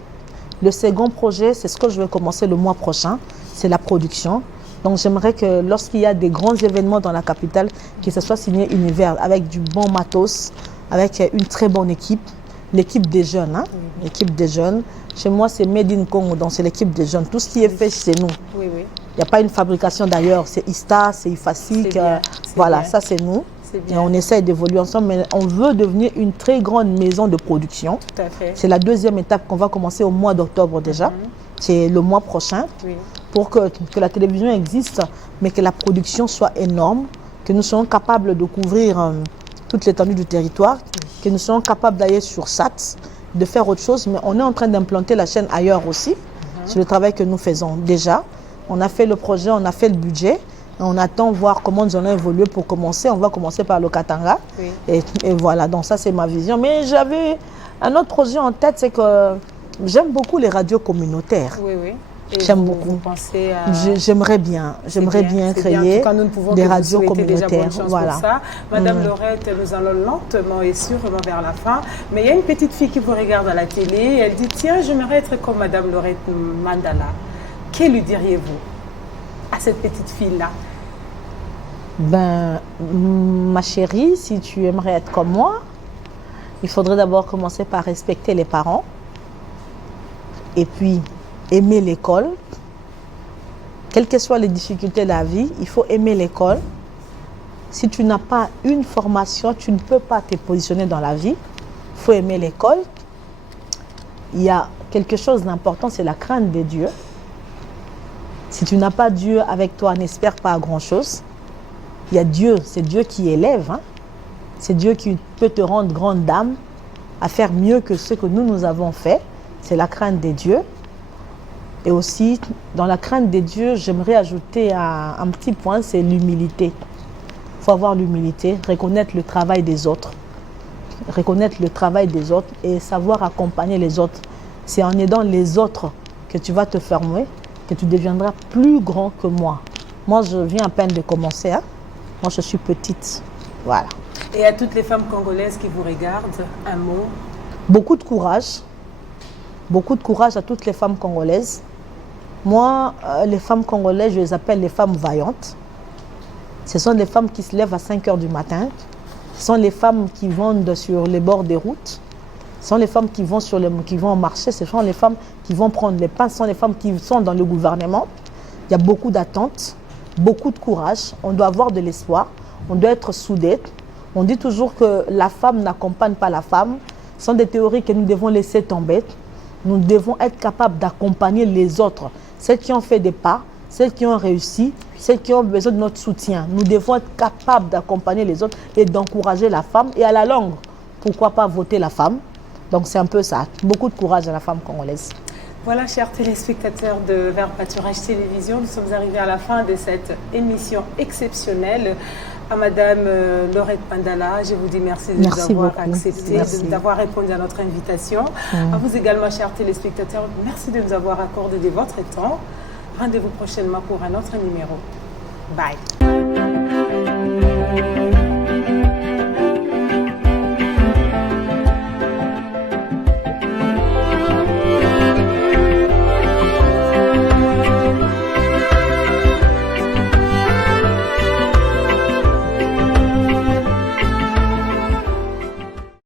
Le second projet, c'est ce que je vais commencer le mois prochain. C'est la production. Donc, j'aimerais que lorsqu'il y a des grands événements dans la capitale, que ce soit signé Univers avec du bon matos, avec une très bonne équipe. L'équipe des jeunes, l'équipe des jeunes. Chez moi, c'est Made in Congo, donc c'est l'équipe des jeunes. Tout ce qui est fait chez nous. Il n'y a pas une fabrication d'ailleurs. C'est ISTA, c'est IFASIC. Voilà, ça c'est nous. Et on essaie d'évoluer ensemble, mais on veut devenir une très grande maison de production. Tout à fait. C'est la deuxième étape qu'on va commencer au mois d'octobre déjà. C'est le mois prochain. Pour que la télévision existe, mais que la production soit énorme, que nous soyons capables de couvrir toute l'étendue du territoire, que nous soyons capables d'aller sur SAT, de faire autre chose, mais on est en train d'implanter la chaîne ailleurs aussi. C'est le travail que nous faisons déjà. On a fait le projet, on a fait le budget. On attend voir comment nous allons évoluer pour commencer. On va commencer par le Katanga. Et voilà, donc ça c'est ma vision. Mais j'avais un autre projet en tête, c'est que j'aime beaucoup les radios communautaires. J'aime beaucoup. J'aimerais bien créer des radios communautaires. Voilà. Pour ça. Madame Laurette, nous allons lentement et sûrement vers la fin. Mais il y a une petite fille qui vous regarde à la télé et elle dit, tiens, j'aimerais être comme Madame Laurette Mandala. Que lui diriez-vous à cette petite fille-là? Ben, ma chérie, si tu aimerais être comme moi, il faudrait d'abord commencer par respecter les parents. Et puis, aimer l'école. Quelles que soient les difficultés de la vie, il faut aimer l'école. Si tu n'as pas une formation, tu ne peux pas te positionner dans la vie. Il faut aimer l'école. Il y a quelque chose d'important, c'est la crainte de Dieu. Si tu n'as pas Dieu avec toi, n'espère pas à grand-chose. Il y a Dieu, c'est Dieu qui élève. Hein. C'est Dieu qui peut te rendre grande dame, à faire mieux que ce que nous avons fait. C'est la crainte des dieux. Et aussi, dans la crainte des dieux, j'aimerais ajouter un petit point, c'est l'humilité. Il faut avoir l'humilité, reconnaître le travail des autres. Reconnaître le travail des autres et savoir accompagner les autres. C'est en aidant les autres que tu vas te former, que tu deviendras plus grand que moi. Moi, je viens à peine de commencer. Hein? Moi, je suis petite. Voilà. Et à toutes les femmes congolaises qui vous regardent, un mot? Beaucoup de courage. Beaucoup de courage à toutes les femmes congolaises. Moi, les femmes congolaises, je les appelle les femmes vaillantes. Ce sont des femmes qui se lèvent à 5 heures du matin. Ce sont les femmes qui vendent sur les bords des routes. Ce sont les femmes qui vont, qui vont au marché. Ce sont les femmes qui vont prendre les pains. Ce sont les femmes qui sont dans le gouvernement. Il y a beaucoup d'attentes, beaucoup de courage. On doit avoir de l'espoir. On doit être soudés. On dit toujours que la femme n'accompagne pas la femme. Ce sont des théories que nous devons laisser tomber. Nous devons être capables d'accompagner les autres. Celles qui ont fait des pas, celles qui ont réussi, celles qui ont besoin de notre soutien. Nous devons être capables d'accompagner les autres et d'encourager la femme. Et à la longue, pourquoi pas voter la femme? Donc c'est un peu ça. Beaucoup de courage à la femme congolaise. Voilà, chers téléspectateurs de Vert Pâturage Télévision, nous sommes arrivés à la fin de cette émission exceptionnelle. À Madame Laurette Mandala, je vous dis merci de nous avoir accepté, d'avoir répondu à notre invitation. À vous également, chers téléspectateurs, merci de nous avoir accordé de votre temps. Rendez-vous prochainement pour un autre numéro. Bye.